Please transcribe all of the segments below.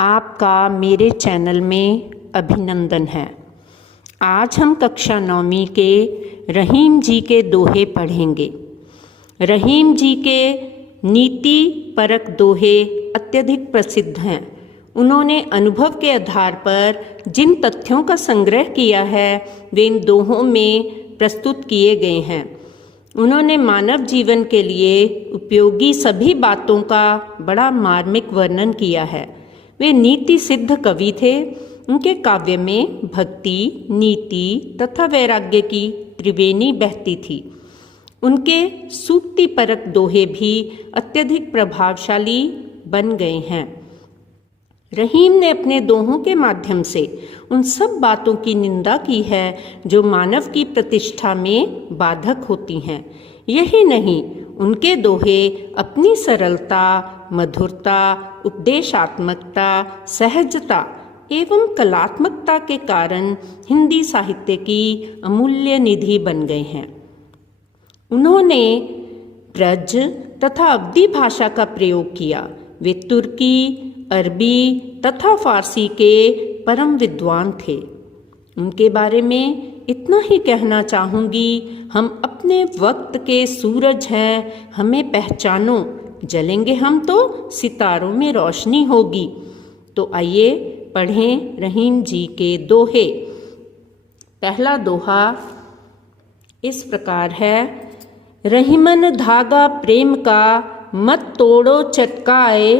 आपका मेरे चैनल में अभिनंदन है। आज हम कक्षा 9वीं के रहीम जी के दोहे पढ़ेंगे। रहीम जी के नीति परक दोहे अत्यधिक प्रसिद्ध हैं। उन्होंने अनुभव के आधार पर जिन तथ्यों का संग्रह किया है वे इन दोहों में प्रस्तुत किए गए हैं। उन्होंने मानव जीवन के लिए उपयोगी सभी बातों का बड़ा मार्मिक वर्णन किया है। वे नीति सिद्ध कवि थे। उनके काव्य में भक्ति, नीति तथा वैराग्य की त्रिवेणी बहती थी। उनके सूक्ति परक दोहे भी अत्यधिक प्रभावशाली बन गए हैं। रहीम ने अपने दोहों के माध्यम से उन सब बातों की निंदा की है जो मानव की प्रतिष्ठा में बाधक होती हैं। यही नहीं, उनके दोहे अपनी सरलता, मधुरता, उपदेशात्मकता, सहजता एवं कलात्मकता के कारण हिंदी साहित्य की अमूल्य निधि बन गए हैं। उन्होंने ब्रज तथा अवधी भाषा का प्रयोग किया। वे तुर्की, अरबी तथा फारसी के परम विद्वान थे। उनके बारे में इतना ही कहना चाहूँगी, हम अपने वक्त के सूरज हैं, हमें पहचानो, जलेंगे हम तो सितारों में रोशनी होगी। तो आइए पढ़ें रहीम जी के दोहे। पहला दोहा इस प्रकार है। रहीमन धागा प्रेम का मत तोड़ो चटकाए,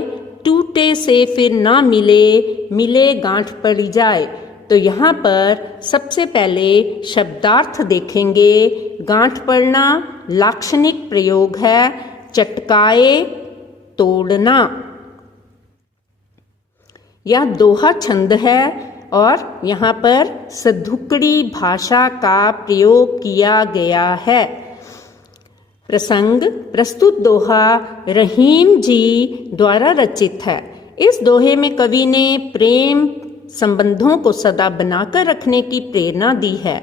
टूटे से फिर ना मिले, मिले गांठ पड़ जाए। तो यहाँ पर सबसे पहले शब्दार्थ देखेंगे। गांठ पड़ना लाक्षणिक प्रयोग है। चटकाए तोड़ना। यह दोहा छंद है और यहाँ पर सधुकड़ी भाषा का प्रयोग किया गया है। प्रसंग प्रस्तुत दोहा रहीम जी द्वारा रचित है। इस दोहे में कवि ने प्रेम संबंधों को सदा बनाकर रखने की प्रेरणा दी है।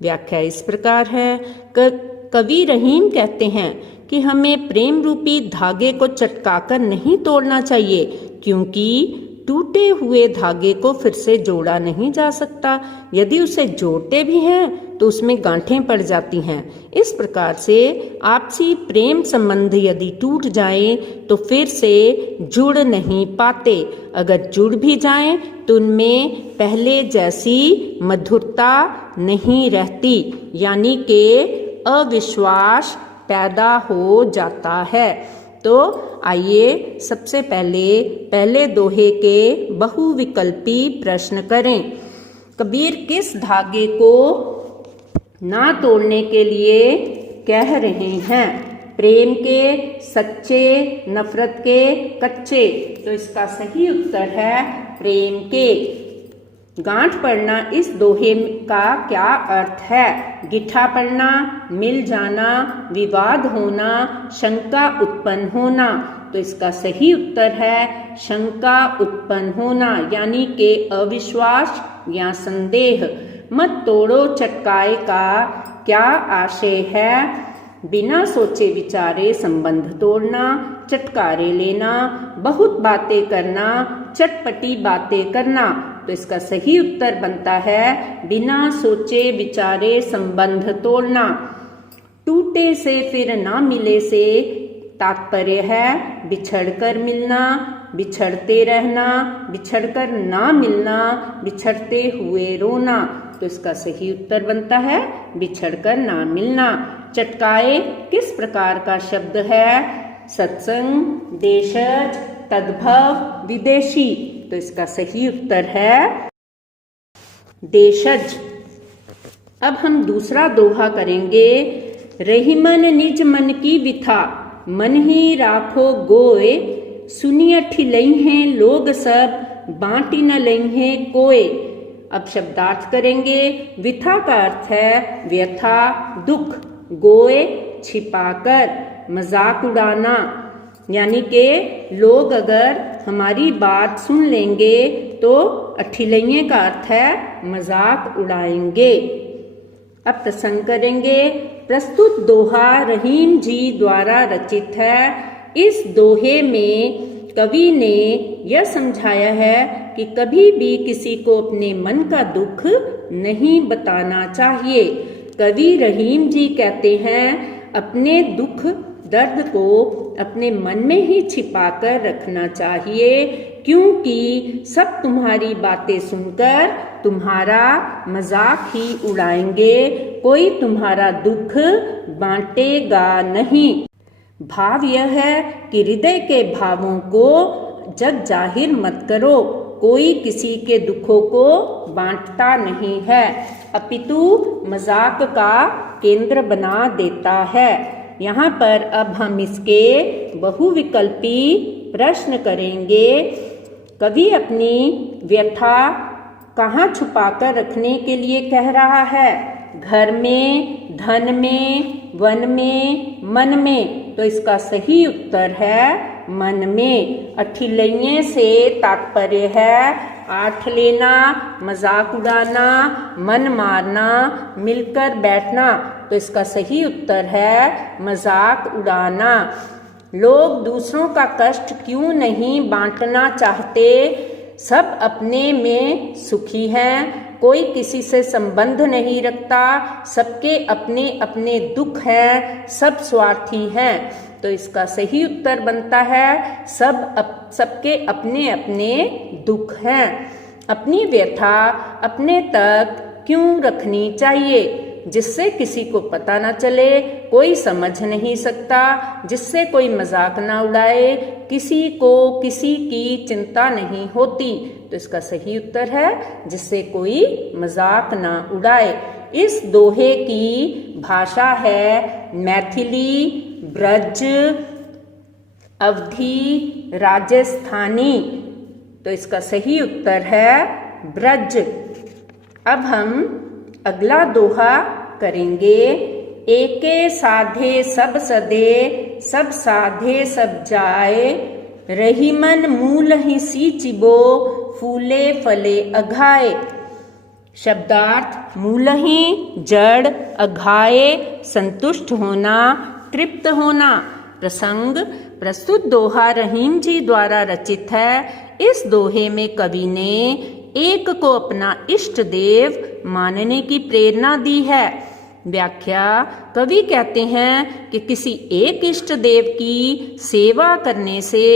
व्याख्या इस प्रकार है। कवि रहीम कहते हैं कि हमें प्रेम रूपी धागे को चटकाकर नहीं तोड़ना चाहिए, क्योंकि टूटे हुए धागे को फिर से जोड़ा नहीं जा सकता। यदि उसे जोड़ते भी हैं तो उसमें गांठें पड़ जाती हैं। इस प्रकार से आपसी प्रेम संबंध यदि टूट जाए तो फिर से जुड़ नहीं पाते। अगर जुड़ भी जाएं तो उनमें पहले जैसी मधुरता नहीं रहती, यानी कि अविश्वास पैदा हो जाता है। तो आइए सबसे पहले दोहे के बहुविकल्पी प्रश्न करें। कबीर किस धागे को ना तोड़ने के लिए कह रहे हैं? प्रेम के सच्चे, नफरत के कच्चे? तो इसका सही उत्तर है प्रेम के। गांठ पड़ना इस दोहे का क्या अर्थ है? गिठा पड़ना, मिल जाना, विवाद होना, शंका उत्पन्न होना। तो इसका सही उत्तर है शंका उत्पन्न होना, यानी कि अविश्वास या संदेह। मत तोड़ो चटकाए का क्या आशय है? बिना सोचे विचारे संबंध तोड़ना, चटकारे लेना, बहुत बातें करना, चटपटी बातें करना। तो इसका सही उत्तर बनता है बिना सोचे विचारे संबंध तोड़ना। टूटे से फिर ना मिले से तात्पर्य है बिछड़कर मिलना, बिछड़ते रहना, बिछड़कर ना मिलना, बिछड़ते हुए रोना। तो इसका सही उत्तर बनता है बिछड़कर ना मिलना। चटकाए किस प्रकार का शब्द है? सत्संग, देशज, तद्भव, विदेशी। तो इसका सही उत्तर है देशज। अब हम दूसरा दोहा करेंगे। रहीमन निज मन की विथा, मन ही राखो गोए, सुनिय ठिलई हैं लोग सब, बांटी न लई हैं कोय। अब शब्दार्थ करेंगे। विथा का अर्थ है व्यथा, दुख। गोए छिपाकर, मजाक उड़ाना, यानी कि लोग अगर हमारी बात सुन लेंगे तो अठिलइये का अर्थ है मजाक उड़ाएंगे। अब प्रसंग करेंगे। प्रस्तुत दोहा रहीम जी द्वारा रचित है। इस दोहे में कवि ने यह समझाया है कि कभी भी किसी को अपने मन का दुख नहीं बताना चाहिए। कवि रहीम जी कहते हैं, अपने दुख दर्द को अपने मन में ही छिपा कर रखना चाहिए, क्योंकि सब तुम्हारी बातें सुनकर तुम्हारा मजाक ही उड़ाएंगे, कोई तुम्हारा दुख बांटेगा नहीं। भाव यह है कि हृदय के भावों को जग जाहिर मत करो, कोई किसी के दुखों को बांटता नहीं है, अपितु मजाक का केंद्र बना देता है। यहाँ पर अब हम इसके बहुविकल्पी प्रश्न करेंगे। कवि अपनी व्यथा कहाँ छुपाकर रखने के लिए कह रहा है? घर में, धन में, वन में, मन में। तो इसका सही उत्तर है मन में। अठिलइये से तात्पर्य है आठ लेना, मजाक उड़ाना, मन मारना, मिलकर बैठना। तो इसका सही उत्तर है मजाक उड़ाना। लोग दूसरों का कष्ट क्यों नहीं बांटना चाहते? सब अपने में सुखी हैं, कोई किसी से संबंध नहीं रखता, सबके अपने अपने दुख हैं, सब स्वार्थी हैं। तो इसका सही उत्तर बनता है सबके अपने अपने दुख हैं। अपनी व्यथा अपने तक क्यों रखनी चाहिए? जिससे किसी को पता ना चले, कोई समझ नहीं सकता, जिससे कोई मजाक ना उड़ाए, किसी को किसी की चिंता नहीं होती। तो इसका सही उत्तर है जिससे कोई मजाक ना उड़ाए। इस दोहे की भाषा है मैथिली, ब्रज, अवधी, राजस्थानी। तो इसका सही उत्तर है ब्रज। अब हम अगला दोहा करेंगे। एके साधे सब सदे, सब साधे सब जाए, रहीमन मूल ही सींचिबो, फूले फले अघाए। शब्दार्थ: मूलहि जड़, अघाए संतुष्ट होना, तृप्त होना। प्रसंग: प्रस्तुत दोहा रहीम जी द्वारा रचित है। इस दोहे में कवि ने एक को अपना इष्ट देव मानने की प्रेरणा दी है। व्याख्या: कवि कहते हैं कि किसी एक इष्ट देव की सेवा करने से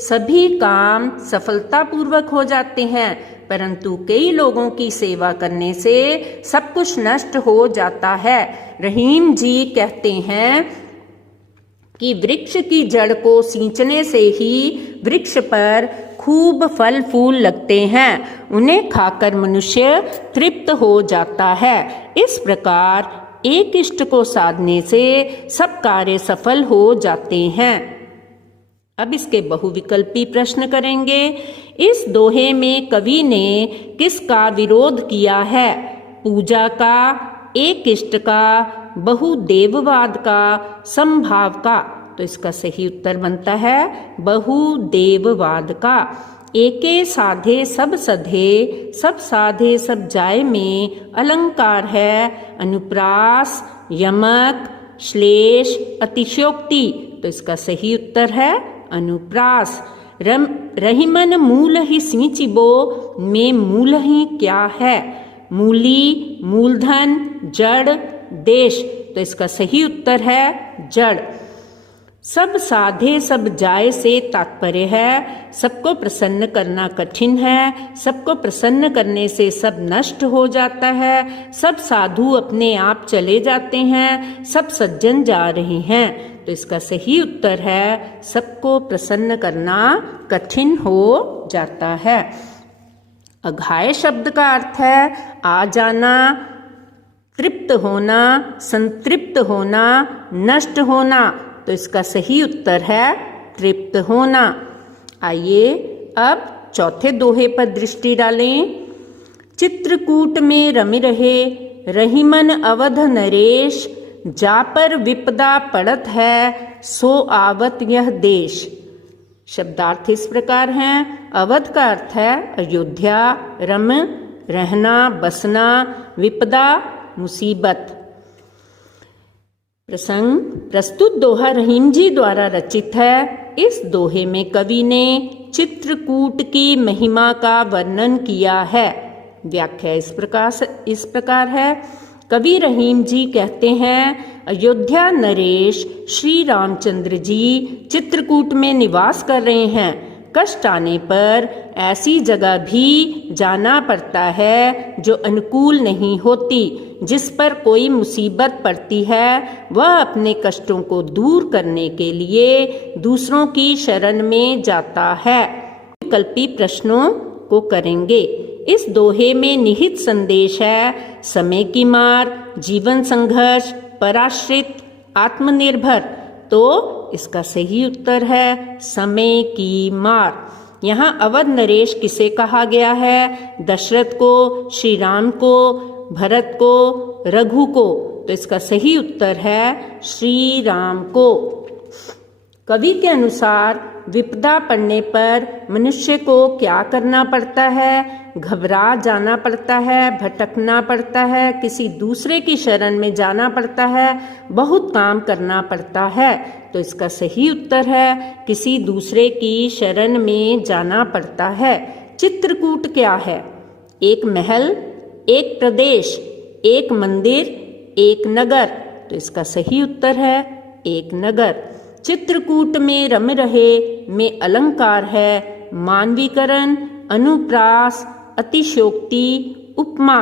सभी काम सफलतापूर्वक हो जाते हैं, परंतु कई लोगों की सेवा करने से सब कुछ नष्ट हो जाता है। रहीम जी कहते हैं कि वृक्ष की जड़ को सींचने से ही वृक्ष पर खूब फल फूल लगते हैं, उन्हें खाकर मनुष्य तृप्त हो जाता है। इस प्रकार एक इष्ट को साधने से सब कार्य सफल हो जाते हैं। अब इसके बहुविकल्पी प्रश्न करेंगे। इस दोहे में कवि ने किसका विरोध किया है? पूजा का, एक इष्ट का, बहुदेववाद का, समभाव का। तो इसका सही उत्तर बनता है बहुदेववाद का। एके साधे सब सधे, सब साधे सब जाए में अलंकार है अनुप्रास, यमक, श्लेष, अतिशयोक्ति। तो इसका सही उत्तर है अनुप्रास। रहीमन मूल ही सींचिबो में मूल ही क्या है? मूली, मूलधन, जड़, देश। तो इसका सही उत्तर है जड़। सब साधे सब जाए से तात्पर्य है सबको प्रसन्न करना कठिन है, सबको प्रसन्न करने से सब नष्ट हो जाता है, सब साधु अपने आप चले जाते हैं, सब सज्जन जा रहे हैं। तो इसका सही उत्तर है सबको प्रसन्न करना कठिन हो जाता है। अघाए शब्द का अर्थ है आ जाना, तृप्त होना, संतृप्त होना, नष्ट होना। तो इसका सही उत्तर है तृप्त होना। आइए अब चौथे दोहे पर दृष्टि डालें। चित्रकूट में रमि रहे, रहीमन अवध नरेश, जा पर विपदा पड़त है, सो आवत यह देश। शब्दार्थ इस प्रकार हैं। अवध का अर्थ है अयोध्या, रम रहना, बसना, विपदा मुसीबत। प्रसंग प्रस्तुत दोहा रहीम जी द्वारा रचित है। इस दोहे में कवि ने चित्रकूट की महिमा का वर्णन किया है। व्याख्या इस प्रकार है। कवि रहीम जी कहते हैं, अयोध्या नरेश श्री रामचंद्र जी चित्रकूट में निवास कर रहे हैं। कष्ट आने पर ऐसी जगह भी जाना पड़ता है जो अनुकूल नहीं होती। जिस पर कोई मुसीबत पड़ती है वह अपने कष्टों को दूर करने के लिए दूसरों की शरण में जाता है। विकल्पी प्रश्नों को करेंगे। इस दोहे में निहित संदेश है समय की मार, जीवन संघर्ष, पराश्रित, आत्मनिर्भर। तो इसका सही उत्तर है समय की मार। यहाँ अवध नरेश किसे कहा गया है? दशरथ को, श्री राम को, भरत को, रघु को। तो इसका सही उत्तर है श्री राम को। कवि के अनुसार विपदा पड़ने पर मनुष्य को क्या करना पड़ता है? घबरा जाना पड़ता है, भटकना पड़ता है, किसी दूसरे की शरण में जाना पड़ता है, बहुत काम करना पड़ता है। तो इसका सही उत्तर है किसी दूसरे की शरण में जाना पड़ता है। चित्रकूट क्या है? एक महल, एक प्रदेश, एक मंदिर, एक नगर। तो इसका सही उत्तर है एक नगर। चित्रकूट में रम रहे में अलंकार है मानवीकरण, अनुप्रास, अतिशयोक्ति, उपमा।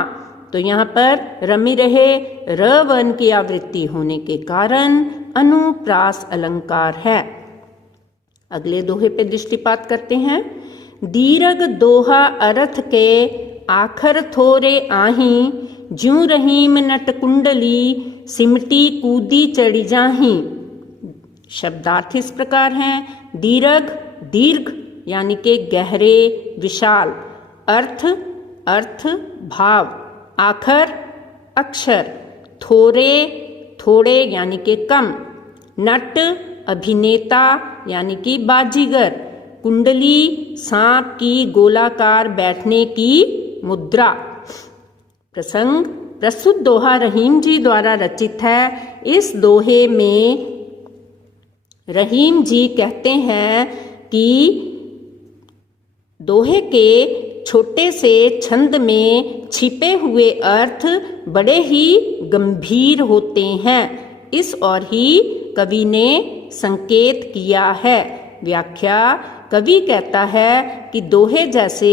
तो यहाँ पर रमी रहे र वर्ण की आवृत्ति होने के कारण अनुप्रास अलंकार है। अगले दोहे पे दृष्टिपात करते हैं। दीर्घ दोहा अर्थ के आखर थोरे आही, ज्यों रहीम नट कुंडली, सिमटी कूदी चढ़ी जाही। शब्दार्थ इस प्रकार हैं। दीर्घ, दीर्घ यानी के गहरे, विशाल। अर्थ, अर्थ, भाव। आखर, अक्षर। थोरे, थोड़े यानी के कम। नट, अभिनेता यानी कि बाजीगर। कुंडली, सांप की गोलाकार बैठने की मुद्रा। प्रसंग प्रस्तुत दोहा रहीम जी द्वारा रचित है। इस दोहे में रहीम जी कहते हैं कि दोहे के छोटे से छंद में छिपे हुए अर्थ बड़े ही गंभीर होते हैं। इस और ही कवि ने संकेत किया है। व्याख्या कवि कहता है कि दोहे जैसे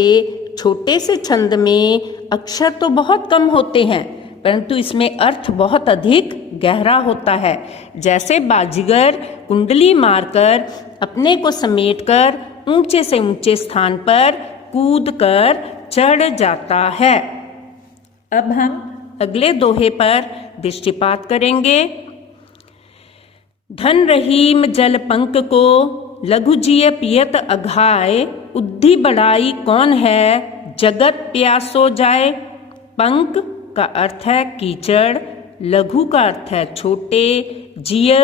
छोटे से छंद में अक्षर तो बहुत कम होते हैं, परंतु इसमें अर्थ बहुत अधिक गहरा होता है। जैसे बाजीगर कुंडली मारकर अपने को समेटकर ऊंचे से ऊंचे स्थान पर कूदकर चढ़ जाता है। अब हम अगले दोहे पर दृष्टिपात करेंगे। धन रहीम जल पंक को, लघु जिय पियत अघाय, उद्धि बढ़ाई कौन है, जगत प्यासो जाए। पंक का अर्थ है कीचड़, लघु का अर्थ है छोटे, जिय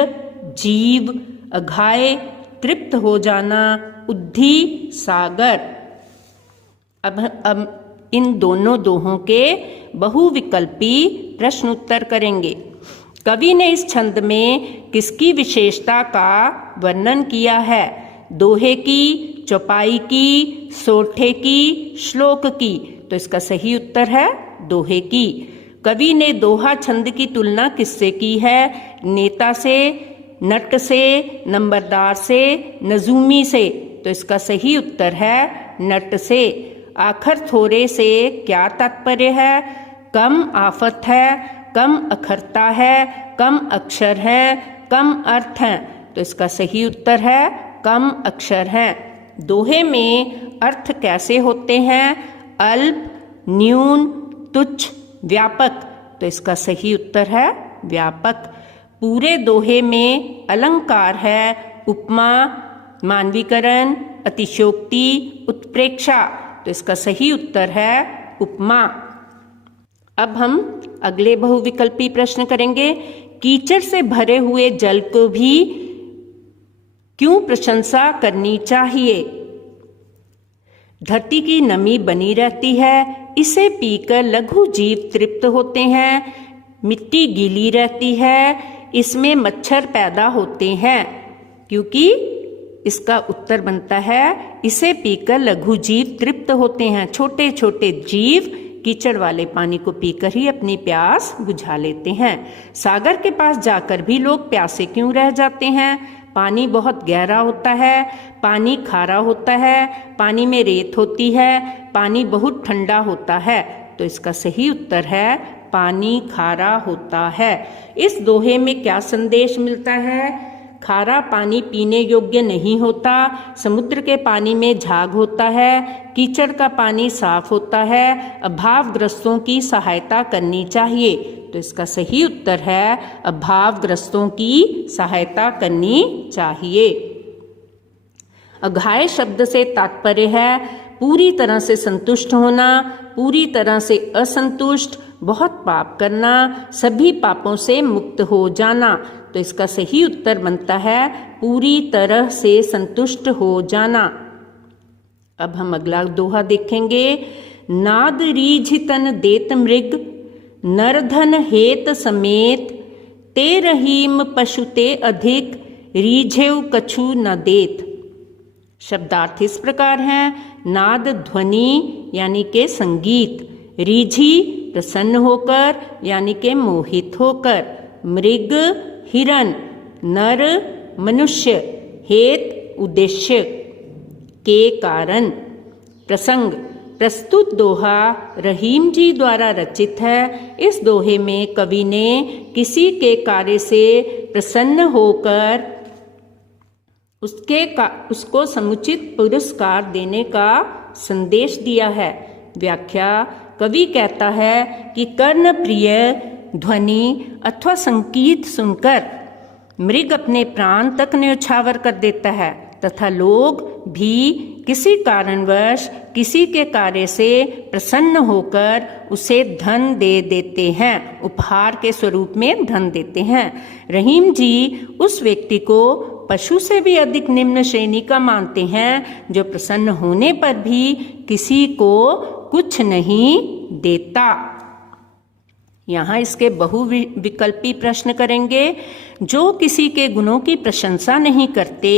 जीव, अघाय तृप्त हो जाना, उद्धि सागर। अब इन दोनों दोहों के बहुविकल्पी प्रश्न उत्तर करेंगे। कवि ने इस छंद में किसकी विशेषता का वर्णन किया है? दोहे की, चौपाई की, सोठे की, श्लोक की। तो इसका सही उत्तर है दोहे की। कवि ने दोहा छंद की तुलना किससे की है? नेता से, नट से, नंबरदार से, नजूमी से। तो इसका सही उत्तर है नट से। आखर थोरे से क्या तात्पर्य है? कम आफत है, कम अखरता है, कम अक्षर है, कम अर्थ है। तो इसका सही उत्तर है कम अक्षर है। दोहे में अर्थ कैसे होते हैं? अल्प, न्यून, तुच्छ, व्यापक। तो इसका सही उत्तर है व्यापक। पूरे दोहे में अलंकार है उपमा, मानवीकरण, अतिशयोक्ति, उत्प्रेक्षा। तो इसका सही उत्तर है उपमा। अब हम अगले बहुविकल्पी प्रश्न करेंगे। कीचड़ से भरे हुए जल को भी क्यों प्रशंसा करनी चाहिए? धरती की नमी बनी रहती है, इसे पीकर लघु जीव तृप्त होते हैं। मिट्टी गीली रहती है, इसमें मच्छर पैदा होते हैं, क्योंकि इसका उत्तर बनता है इसे पीकर लघु जीव तृप्त होते हैं। छोटे छोटे जीव कीचड़ वाले पानी को पीकर ही अपनी प्यास बुझा लेते हैं। सागर के पास जाकर भी लोग प्यासे क्यों रह जाते हैं? पानी बहुत गहरा होता है, पानी खारा होता है, पानी में रेत होती है, पानी बहुत ठंडा होता है। तो इसका सही उत्तर है पानी खारा होता है। इस दोहे में क्या संदेश मिलता है? खारा पानी पीने योग्य नहीं होता, समुद्र के पानी में झाग होता है, कीचड़ का पानी साफ होता है, अभावग्रस्तों की सहायता करनी चाहिए। तो इसका सही उत्तर है अभावग्रस्तों की सहायता करनी चाहिए। अघाय शब्द से तात्पर्य है पूरी तरह से संतुष्ट होना, पूरी तरह से असंतुष्ट, बहुत पाप करना, सभी पापों से मुक्त हो जाना। तो इसका सही उत्तर बनता है पूरी तरह से संतुष्ट हो जाना। अब हम अगला दोहा देखेंगे। नाद रीझ तन देत मृग, नरधन हेत समेत, ते रहीम पशु ते अधिक, रीझेव कछु न देत। शब्दार्थ इस प्रकार हैं। नाद ध्वनि यानी के संगीत, रीझी प्रसन्न होकर यानी के मोहित होकर, मृग हिरण, नर मनुष्य, हेत उद्देश्य, के कारण। प्रसंग प्रस्तुत दोहा रहीम जी द्वारा रचित है। इस दोहे में कवि ने किसी के कार्य से प्रसन्न होकर उसको समुचित पुरस्कार देने का संदेश दिया है। व्याख्या कवि कहता है कि कर्ण प्रिय ध्वनि अथवा संगीत सुनकर मृग अपने प्राण तक न्यौछावर कर देता है तथा लोग भी किसी कारणवश किसी के कार्य से प्रसन्न होकर उसे धन दे देते हैं, उपहार के स्वरूप में धन देते हैं। रहीम जी उस व्यक्ति को पशु से भी अधिक निम्न श्रेणी का मानते हैं जो प्रसन्न होने पर भी किसी को कुछ नहीं देता। यहाँ इसके बहुविकल्पी प्रश्न करेंगे। जो किसी के गुणों की प्रशंसा नहीं करते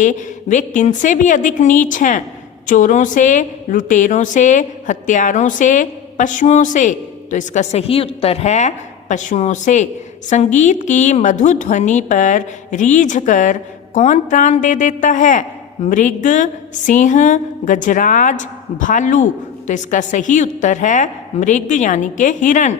वे किनसे भी अधिक नीच हैं? चोरों से, लुटेरों से, हत्यारों से, पशुओं से। तो इसका सही उत्तर है पशुओं से। संगीत की मधुर ध्वनि पर रीझ कर कौन प्राण दे देता है? मृग, सिंह, गजराज, भालू। तो इसका सही उत्तर है मृग यानी के हिरण।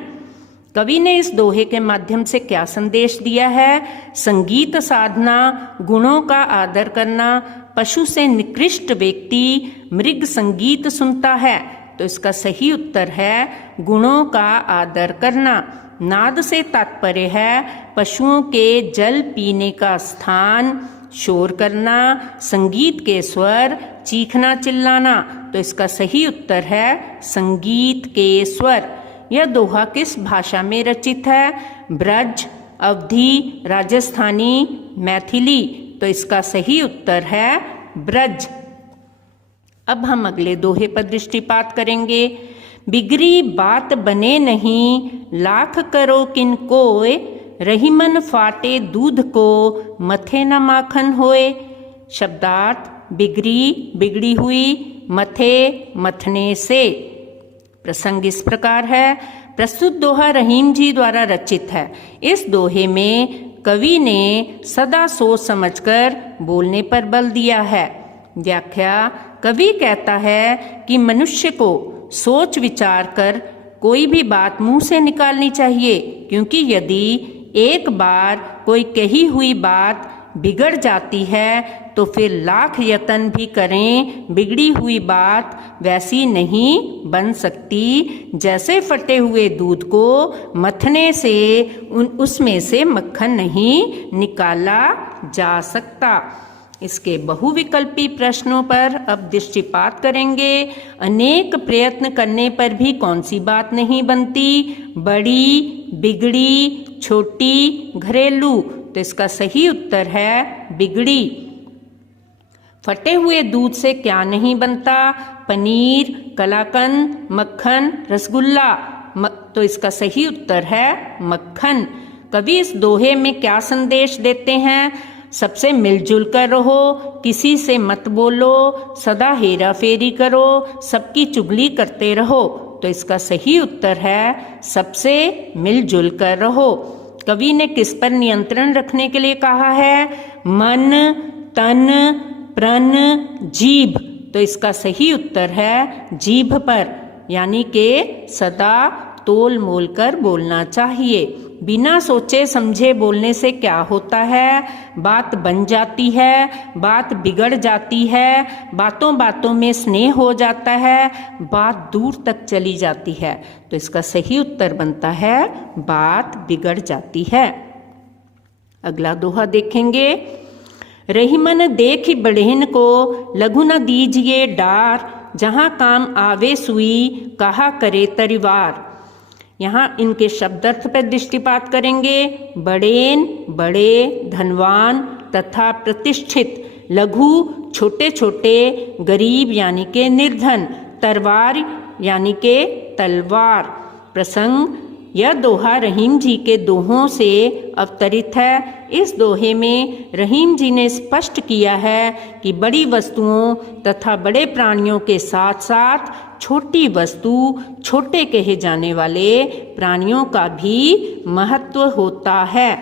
कवि ने इस दोहे के माध्यम से क्या संदेश दिया है? संगीत साधना, गुणों का आदर करना। पशु से निकृष्ट व्यक्ति मृग संगीत सुनता है। तो इसका सही उत्तर है गुणों का आदर करना। नाद से तात्पर्य है पशुओं के जल पीने का स्थान, शोर करना, संगीत के स्वर, चीखना चिल्लाना। तो इसका सही उत्तर है संगीत के स्वर। यह दोहा किस भाषा में रचित है? ब्रज, अवधी, राजस्थानी, मैथिली। तो इसका सही उत्तर है ब्रज। अब हम अगले दोहे पर दृष्टिपात करेंगे। बिगड़ी बात बने नहीं, लाख करो किन कोय, रहीमन फाटे दूध को, मथे न माखन होए। शब्दार्थ बिगड़ी, बिगड़ी हुई, मथे, मथने से। प्रसंग इस प्रकार है। प्रस्तुत दोहा रहीम जी द्वारा रचित है। इस दोहे में कवि ने सदा सोच समझकर बोलने पर बल दिया है। व्याख्या कवि कहता है कि मनुष्य को सोच विचार कर कोई भी बात मुंह से निकालनी चाहिए, क्योंकि यदि एक बार कोई कही हुई बात बिगड़ जाती है तो फिर लाख यत्न भी करें बिगड़ी हुई बात वैसी नहीं बन सकती। जैसे फटे हुए दूध को मथने से उसमें से मक्खन नहीं निकाला जा सकता। इसके बहुविकल्पी प्रश्नों पर अब दृष्टिपात करेंगे। अनेक प्रयत्न करने पर भी कौन सी बात नहीं बनती? बड़ी, बिगड़ी, छोटी, घरेलू। तो इसका सही उत्तर है बिगड़ी। फटे हुए दूध से क्या नहीं बनता? पनीर, कलाकंद, मक्खन, रसगुल्ला। तो इसका सही उत्तर है मक्खन। कवि इस दोहे में क्या संदेश देते हैं? सबसे मिलजुल कर रहो, किसी से मत बोलो, सदा हेरा फेरी करो, सबकी चुगली करते रहो। तो इसका सही उत्तर है सबसे मिलजुल कर रहो। कवि ने किस पर नियंत्रण रखने के लिए कहा है? मन, तन, प्राण, जीभ। तो इसका सही उत्तर है जीभ पर, यानी कि सदा तोल मोल कर बोलना चाहिए। बिना सोचे समझे बोलने से क्या होता है? बात बन जाती है, बात बिगड़ जाती है, बातों बातों में स्नेह हो जाता है, बात दूर तक चली जाती है। तो इसका सही उत्तर बनता है बात बिगड़ जाती है। अगला दोहा देखेंगे। रही मन देखी बढ़ेन को, लघु न दीजिए डार, जहाँ काम आवे सुई, कहा करे तरिवार। यहाँ इनके शब्दार्थ पर दृष्टिपात करेंगे। बड़ेन बड़े, धनवान तथा प्रतिष्ठित, लघु छोटे छोटे, गरीब यानी के निर्धन, तरवार यानी के तलवार। प्रसंग, यह दोहा रहीम जी के दोहों से अवतरित है। इस दोहे में रहीम जी ने स्पष्ट किया है कि बड़ी वस्तुओं तथा बड़े प्राणियों के साथ साथ छोटी वस्तु, छोटे कहे जाने वाले प्राणियों का भी महत्व होता है।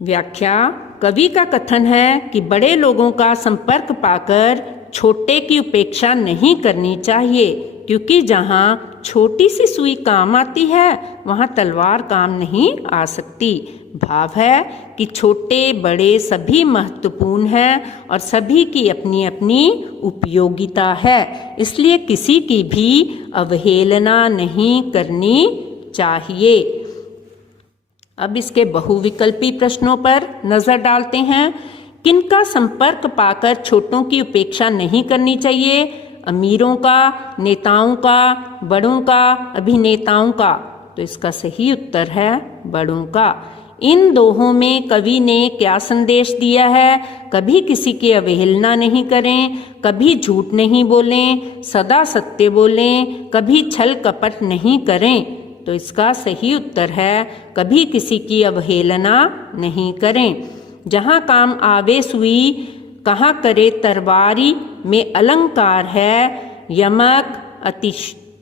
व्याख्या, कवि का कथन है कि बड़े लोगों का संपर्क पाकर छोटे की उपेक्षा नहीं करनी चाहिए, क्योंकि जहाँ छोटी सी सुई काम आती है वहाँ तलवार काम नहीं आ सकती। भाव है कि छोटे बड़े सभी महत्वपूर्ण हैं और सभी की अपनी अपनी उपयोगिता है, इसलिए किसी की भी अवहेलना नहीं करनी चाहिए। अब इसके बहुविकल्पी प्रश्नों पर नजर डालते हैं। किनका संपर्क पाकर छोटों की उपेक्षा नहीं करनी चाहिए? अमीरों का, नेताओं का, बड़ों का, अभिनेताओं का। तो इसका सही उत्तर है बड़ों का। इन दोहों में कवि ने क्या संदेश दिया है? कभी किसी की अवहेलना नहीं करें, कभी झूठ नहीं बोलें, सदा सत्य बोलें, कभी छल कपट नहीं करें। तो इसका सही उत्तर है कभी किसी की अवहेलना नहीं करें। जहाँ काम आवे सुई, कहाँ करे तरवारी में अलंकार है यमक,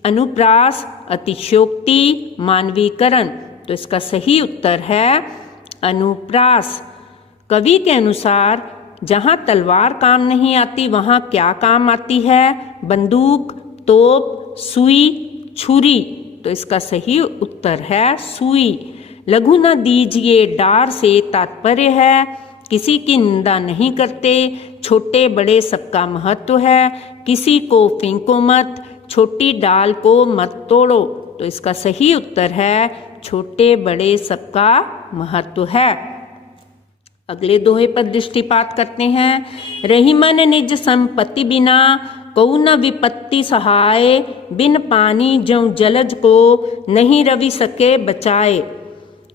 अनुप्रास, अतिशयोक्ति, मानवीकरण। तो इसका सही उत्तर है अनुप्रास। कवि के अनुसार जहाँ तलवार काम नहीं आती वहाँ क्या काम आती है? बंदूक, तोप, सुई, छुरी। तो इसका सही उत्तर है सुई। लघु न दीजिए डार से तात्पर्य है किसी की निंदा नहीं करते, छोटे बड़े सबका महत्व है, किसी को फेंको मत, छोटी डाल को मत तोड़ो। तो इसका सही उत्तर है छोटे बड़े सबका महत्व है। अगले दोहे पर दृष्टिपात करते हैं। रही मन निज संपत्ति बिना, कऊ न विपत्ति सहाय, बिन पानी ज्यों जलज को, नहीं रवि सके बचाए।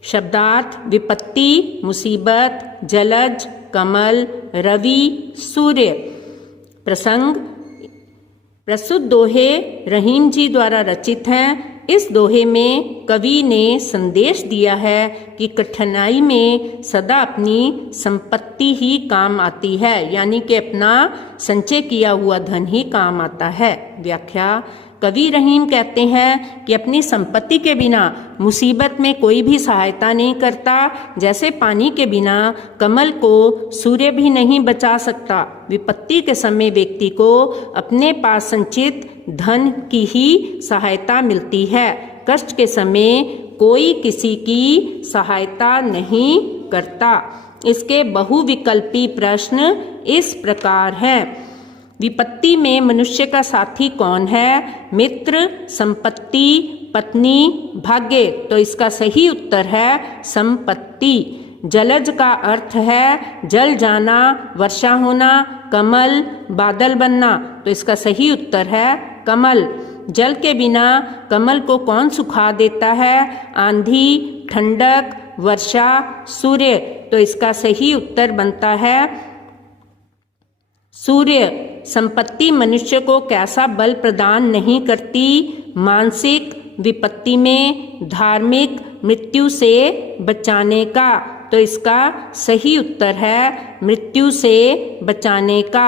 शब्दार्थ, विपत्ति मुसीबत, जलज कमल, रवि सूर्य। प्रसंग, प्रस्तुत दोहे रहीम जी द्वारा रचित हैं। इस दोहे में कवि ने संदेश दिया है कि कठिनाई में सदा अपनी संपत्ति ही काम आती है, यानी कि अपना संचय किया हुआ धन ही काम आता है। व्याख्या, कवि रहीम कहते हैं कि अपनी संपत्ति के बिना मुसीबत में कोई भी सहायता नहीं करता। जैसे पानी के बिना कमल को सूर्य भी नहीं बचा सकता, विपत्ति के समय व्यक्ति को अपने पास संचित धन की ही सहायता मिलती है। कष्ट के समय कोई किसी की सहायता नहीं करता। इसके बहुविकल्पी प्रश्न इस प्रकार हैं। विपत्ति में मनुष्य का साथी कौन है? मित्र, संपत्ति, पत्नी, भाग्य। तो इसका सही उत्तर है संपत्ति। जलज का अर्थ है जल जाना, वर्षा होना, कमल बादल बनना। तो इसका सही उत्तर है कमल। जल के बिना कमल को कौन सुखा देता है? आंधी, ठंडक, वर्षा, सूर्य। तो इसका सही उत्तर बनता है सूर्य। संपत्ति मनुष्य को कैसा बल प्रदान नहीं करती? मानसिक, विपत्ति में, धार्मिक, मृत्यु से बचाने का। तो इसका सही उत्तर है मृत्यु से बचाने का।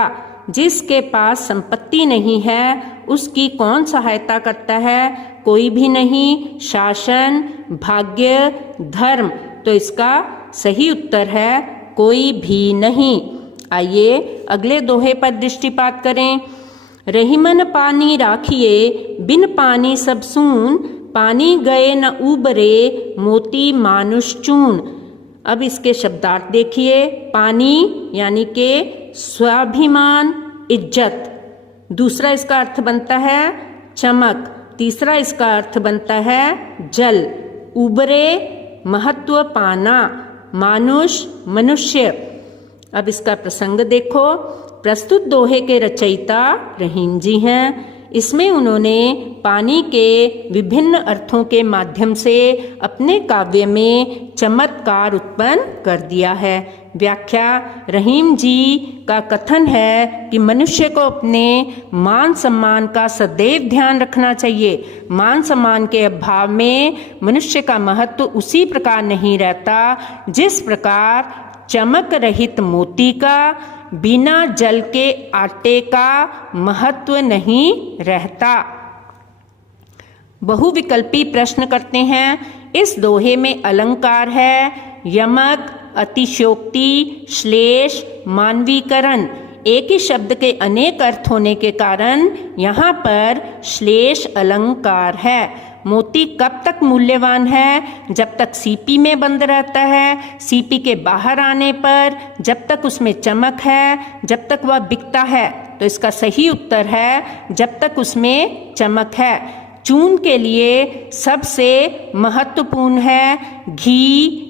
जिसके पास संपत्ति नहीं है उसकी कौन सहायता करता है? कोई भी नहीं। शासन, भाग्य, धर्म। तो इसका सही उत्तर है कोई भी नहीं। आइए अगले दोहे पर दृष्टिपात करें। रहीमन पानी राखिए, बिन पानी सब सून, पानी गए न उबरे, मोती मानुष चून। अब इसके शब्दार्थ देखिए। पानी यानी के स्वाभिमान, इज्जत। दूसरा इसका अर्थ बनता है चमक। तीसरा इसका अर्थ बनता है जल। उबरे महत्व पाना, मानुष मनुष्य। अब इसका प्रसंग देखो। प्रस्तुत दोहे के रचयिता रहीम जी हैं। इसमें उन्होंने पानी के विभिन्न अर्थों के माध्यम से अपने काव्य में चमत्कार उत्पन्न कर दिया है। व्याख्या। रहीम जी का कथन है कि मनुष्य को अपने मान सम्मान का सदैव ध्यान रखना चाहिए। मान सम्मान के अभाव में मनुष्य का महत्व उसी प्रकार नहीं रहता जिस प्रकार चमक रहित मोती का, बिना जल के आटे का महत्व नहीं रहता। बहुविकल्पी प्रश्न करते हैं। इस दोहे में अलंकार है यमक, अतिशयोक्ति, श्लेष, मानवीकरण। एक ही शब्द के अनेक अर्थ होने के कारण यहाँ पर श्लेष अलंकार है। मोती कब तक मूल्यवान है? जब तक सीपी में बंद रहता है। सीपी के बाहर आने पर जब तक उसमें चमक है, जब तक वह बिकता है। तो इसका सही उत्तर है जब तक उसमें चमक है। चून के लिए सबसे महत्वपूर्ण है घी,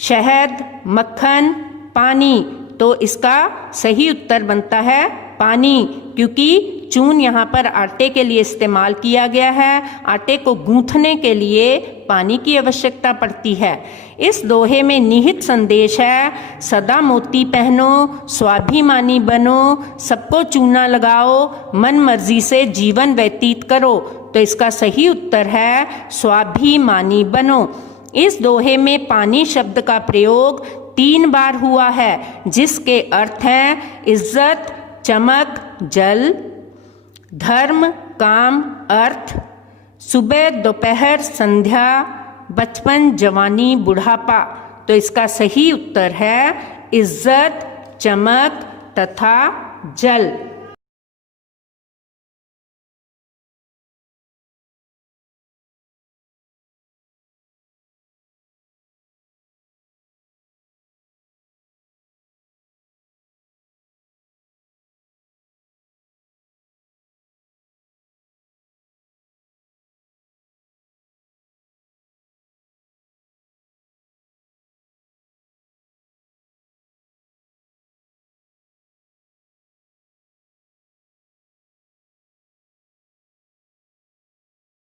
शहद, मक्खन, पानी। तो इसका सही उत्तर बनता है पानी, क्योंकि चून यहाँ पर आटे के लिए इस्तेमाल किया गया है। आटे को गूंथने के लिए पानी की आवश्यकता पड़ती है। इस दोहे में निहित संदेश है सदा मोती पहनो, स्वाभिमानी बनो, सबको चूना लगाओ, मन मर्जी से जीवन व्यतीत करो। तो इसका सही उत्तर है स्वाभिमानी बनो। इस दोहे में पानी शब्द का प्रयोग 3 बार हुआ है, जिसके अर्थ हैं इज्जत, चमक, जल, धर्म, काम, अर्थ, सुबह, दोपहर, संध्या, बचपन, जवानी, बुढ़ापा। तो इसका सही उत्तर है इज्जत, चमक तथा जल।